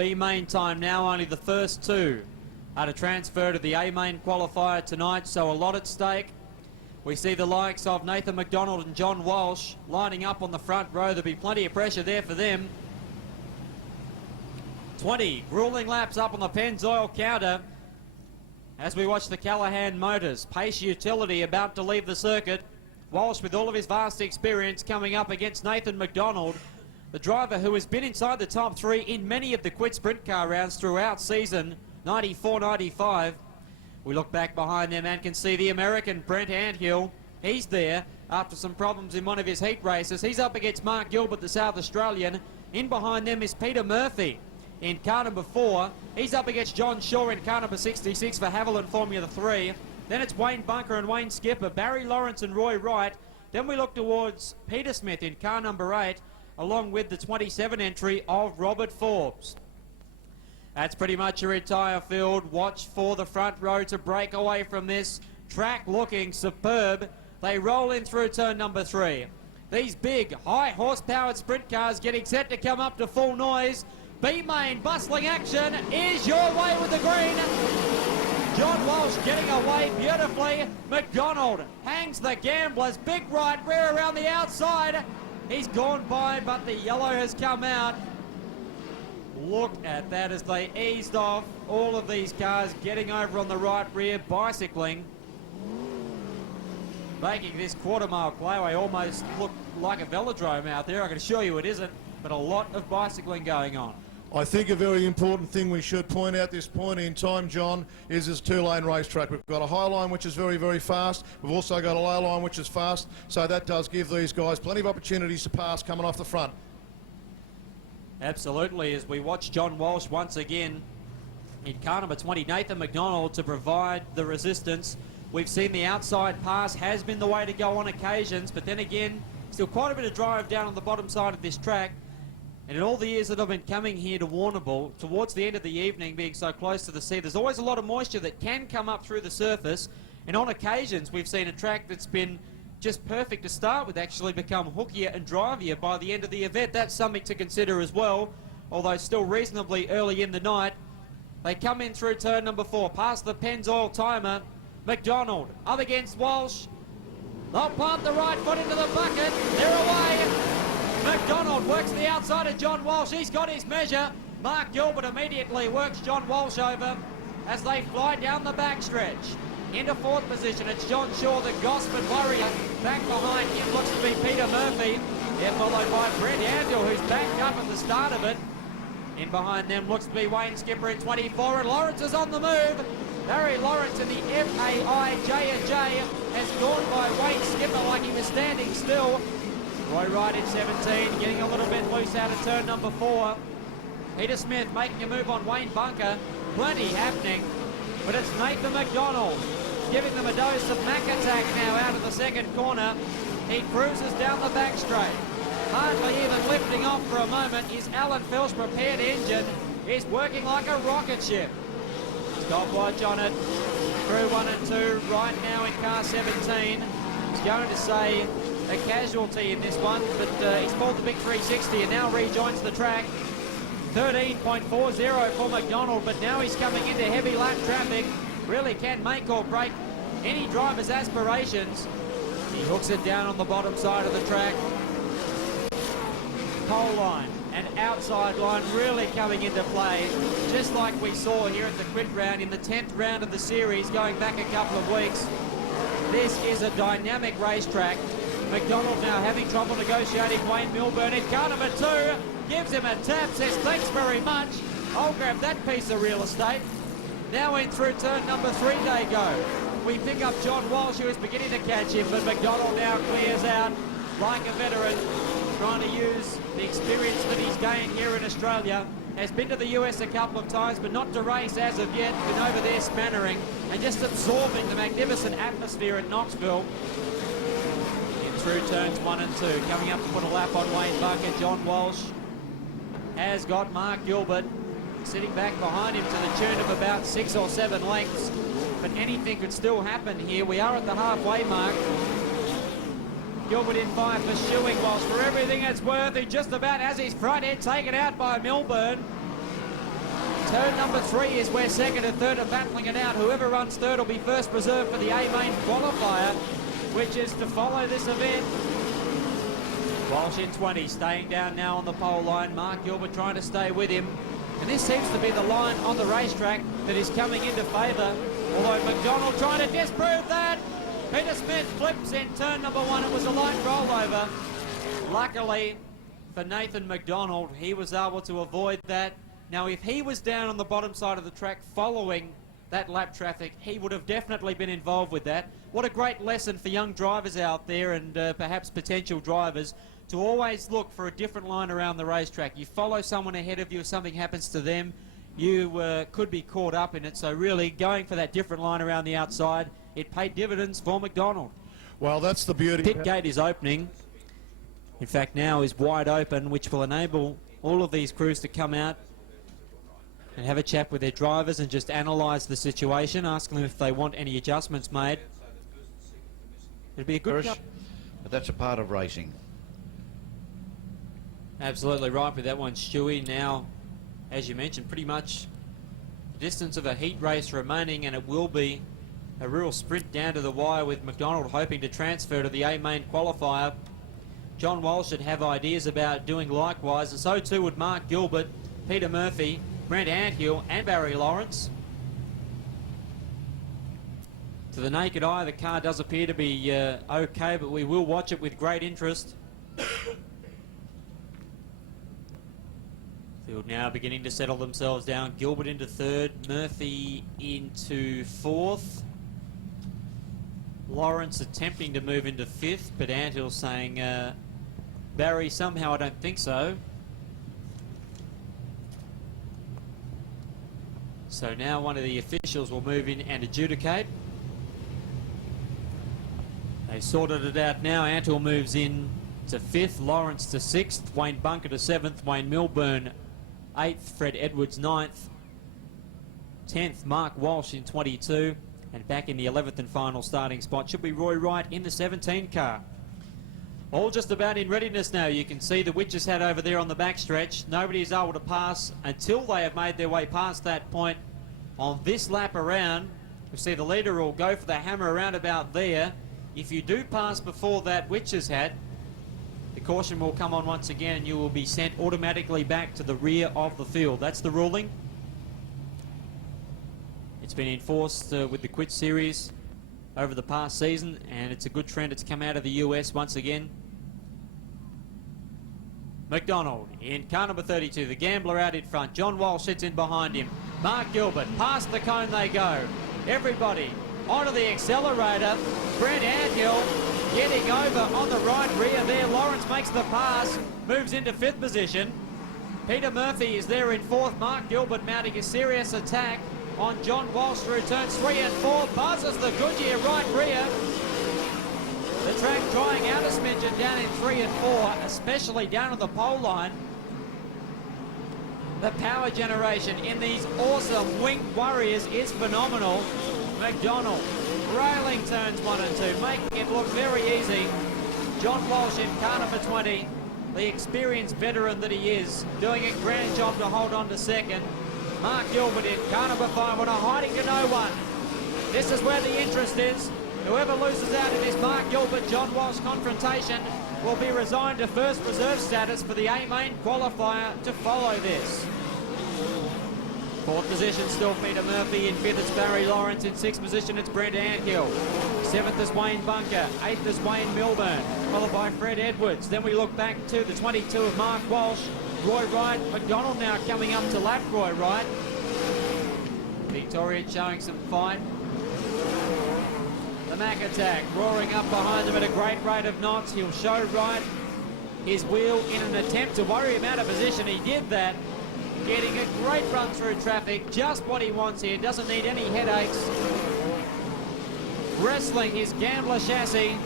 B main time now. Only the first two are to transfer to the A main qualifier tonight, so a lot at stake. We see the likes of Nathan McDonald and John Walsh lining up on the front row. There'll be plenty of pressure there for them. 20 grueling laps up on the Pennzoil counter as we watch the Callaghan Motors Pace Utility about to leave the circuit. Walsh, with all of his vast experience, coming up against Nathan McDonald, the driver who has been inside the top three in many of the quid sprint car rounds throughout season 94-95. We look back behind them and can see the American Brent Anthill. He's there after some problems in one of his heat races. He's up against Mark Gilbert, the South Australian. In behind them is Peter Murphy in car number 4. He's up against John Shaw in car number 66 for Haviland Formula 3. Then it's Wayne Bunker and Wayne Skipper, Barry Lawrence and Roy Wright. Then we look towards Peter Smith in car number 8, along with the 27 entry of Robert Forbes. That's pretty much your entire field. Watch for the front row to break away from this track, looking superb. They roll in through turn number 3. These big, high horsepowered sprint cars getting set to come up to full noise. B-main bustling action is your way with the green. John Walsh getting away beautifully. McDonald hangs the Gamblers. Big right rear around the outside. He's gone by, but the yellow has come out. Look at that as they eased off. All of these cars getting over on the right rear, bicycling, making this quarter-mile clayway almost look like a velodrome out there. I can assure you it isn't, but a lot of bicycling going on. I think a very important thing we should point out this point in time, John, is this two-lane racetrack. We've got a high line which is very, very fast. We've also got a low line which is fast, so that does give these guys plenty of opportunities to pass coming off the front. Absolutely, as we watch John Walsh once again in car number 20, Nathan McDonald, to provide the resistance. We've seen the outside pass has been the way to go on occasions, but then again, still quite a bit of drive down on the bottom side of this track. And in all the years that I've been coming here to Warrnambool, towards the end of the evening, being so close to the sea, there's always a lot of moisture that can come up through the surface. And on occasions, we've seen a track that's been just perfect to start with actually become hookier and drivier by the end of the event. That's something to consider as well, although still reasonably early in the night. They come in through turn number 4, past the Pennzoil timer. McDonald up against Walsh. They'll plant the right foot into the bucket. They're away. McDonald works the outside of John Walsh. He's got his measure. Mark Gilbert immediately works John Walsh over as they fly down the backstretch. Into 4th position, it's John Shaw, the Gosford Warrior. Back behind him looks to be Peter Murphy. They're followed by Brent Anthill, who's backed up at the start of it. In behind them looks to be Wayne Skipper in 24, and Lawrence is on the move. Barry Lawrence in the FAI J&J has gone by Wayne Skipper like he was standing still. Roy Wright in 17, getting a little bit loose out of turn number 4. Peter Smith making a move on Wayne Bunker. Plenty happening, but it's Nathan McDonald giving them a dose of Mac attack now out of the second corner. He cruises down the back straight. Hardly even lifting off for a moment. His Alan Phelps prepared engine is working like a rocket ship. Stopwatch on it. Through 1 and 2 right now in car 17. He's going to say a casualty in this one, but he's pulled the big 360 and now rejoins the track. 13.40 for McDonald, but now he's coming into heavy lap traffic. Really can make or break any driver's aspirations. He hooks it down on the bottom side of the track. Pole line and outside line really coming into play, just like we saw here at the quid round in the 10th round of the series going back a couple of weeks. This is a dynamic racetrack. McDonald now having trouble negotiating Wayne Milburn in car number 2. Gives him a tap, says thanks very much. I'll grab that piece of real estate. Now in through turn number 3 they go. We pick up John Walsh, who is beginning to catch him, but McDonald now clears out like a veteran, trying to use the experience that he's gained here in Australia. Has been to the US a couple of times, but not to race as of yet. Been over there spannering and just absorbing the magnificent atmosphere at Knoxville. In through turns 1 and 2, coming up to put a lap on Wayne Bunker. John Walsh has got Mark Gilbert sitting back behind him to the tune of about 6 or 7 lengths. But anything could still happen here. We are at the halfway mark. Gilbert in 5 pursuing Walsh for everything it's worth. He just about has his front end taken out by Milburn. Turn number 3 is where second and third are battling it out. Whoever runs third will be first reserved for the A-main qualifier, which is to follow this event. Walsh in 20, staying down now on the pole line. Mark Gilbert trying to stay with him. And this seems to be the line on the racetrack that is coming into favour. Although McDonald trying to disprove that. Peter Smith flips in turn number 1. It was a light rollover. Luckily for Nathan McDonald, he was able to avoid that. Now, if he was down on the bottom side of the track following that lap traffic, he would have definitely been involved with that. What a great lesson for young drivers out there and perhaps potential drivers to always look for a different line around the racetrack. You follow someone ahead of you, if something happens to them, you could be caught up in it. So really going for that different line around the outside, it paid dividends for McDonald. Well, that's the beauty. Pit gate is opening. In fact, now is wide open, which will enable all of these crews to come out and have a chat with their drivers and just analyse the situation, asking them if they want any adjustments made. It'd be a good... But that's a part of racing. Absolutely right with that one, Stewie. Now, as you mentioned, pretty much the distance of a heat race remaining, and it will be a real sprint down to the wire with McDonald hoping to transfer to the A-main qualifier. John Walsh should have ideas about doing likewise, and so too would Mark Gilbert, Peter Murphy, Brent Anthill and Barry Lawrence. To the naked eye, the car does appear to be okay, but we will watch it with great interest. Field now beginning to settle themselves down. Gilbert into third, Murphy into fourth. Lawrence attempting to move into fifth, but Anthill saying, Barry, somehow I don't think so. So now one of the officials will move in and adjudicate. They sorted it out now. Anthill moves in to fifth, Lawrence to sixth, Wayne Bunker to seventh, Wayne Milburn 8th, Fred Edwards 9th, 10th, Mark Walsh in 22, and back in the 11th and final starting spot should be Roy Wright in the 17 car. All just about in readiness now. You can see the Witches Hat over there on the backstretch. Nobody is able to pass until they have made their way past that point on this lap around. We see the leader will go for the hammer around about there. If you do pass before that Witches Hat, the caution will come on once again and you will be sent automatically back to the rear of the field. That's the ruling. It's been enforced with the Quit Series over the past season, and it's a good trend. It's come out of the US once again. McDonald in car number 32, the Gambler out in front. John Walsh sits in behind him. Mark Gilbert, past the cone they go. Everybody onto the accelerator. Brent Anthill getting over on the right rear there. Lawrence makes the pass, moves into fifth position. Peter Murphy is there in fourth. Mark Gilbert mounting a serious attack on John Walsh through turns 3 and 4. Buzzes the Goodyear right rear. The track drying out a smidgen down in 3 and 4, especially down on the pole line. The power generation in these awesome winged warriors is phenomenal. McDonald railing turns 1 and 2, making it look very easy. John Walsh in car number 20, the experienced veteran that he is, doing a grand job to hold on to second. Mark Gilbert in car number 5 on a hiding to no one. This is where the interest is. Whoever loses out in this Mark Gilbert-John Walsh confrontation will be resigned to first reserve status for the A-main qualifier to follow this. Fourth position still Peter Murphy. In fifth it's Barry Lawrence. In sixth position it's Brent Anthill. Seventh is Wayne Bunker. Eighth is Wayne Milburn, followed by Fred Edwards. Then we look back to the 22 of Mark Walsh. Roy Wright. McDonald now coming up to lap Roy Wright. Victoria showing some fight. The Mack attack roaring up behind them at a great rate of knots. He'll show Wright his wheel in an attempt to worry him out of position. He did that, getting a great run through traffic, just what he wants here. Doesn't need any headaches. Wrestling his Gambler chassis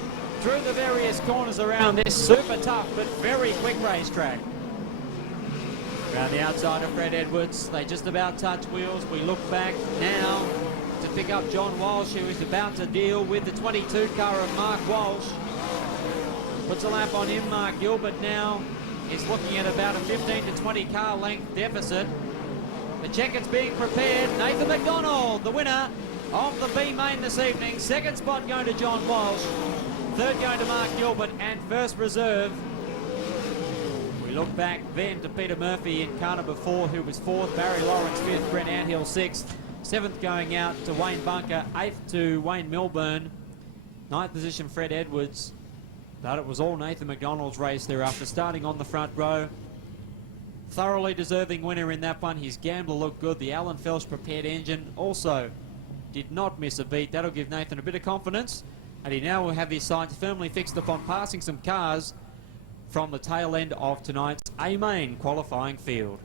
through the various corners around this super tough but very quick racetrack. Around the outside of Fred Edwards, they just about touch wheels. We look back now to pick up John Walsh, who is about to deal with the 22 car of Mark Walsh. Puts a lap on him. Mark Gilbert now is looking at about a 15 to 20 car length deficit. But Checkers being prepared. Nathan McDonald, the winner of the B main this evening. Second spot going to John Walsh. Third going to Mark Gilbert. And first reserve. We look back then to Peter Murphy in car number 4, who was 4th. Barry Lawrence 5th. Brent Anthill 6th. 7th going out to Wayne Bunker. 8th to Wayne Milburn. 9th position Fred Edwards. But it was all Nathan McDonald's race there after starting on the front row. Thoroughly deserving winner in that one. His gambler looked good. The Alan Felsh prepared engine also did not miss a beat. That'll give Nathan a bit of confidence. And he now will have his sights firmly fixed upon passing some cars from the tail end of tonight's A main qualifying field.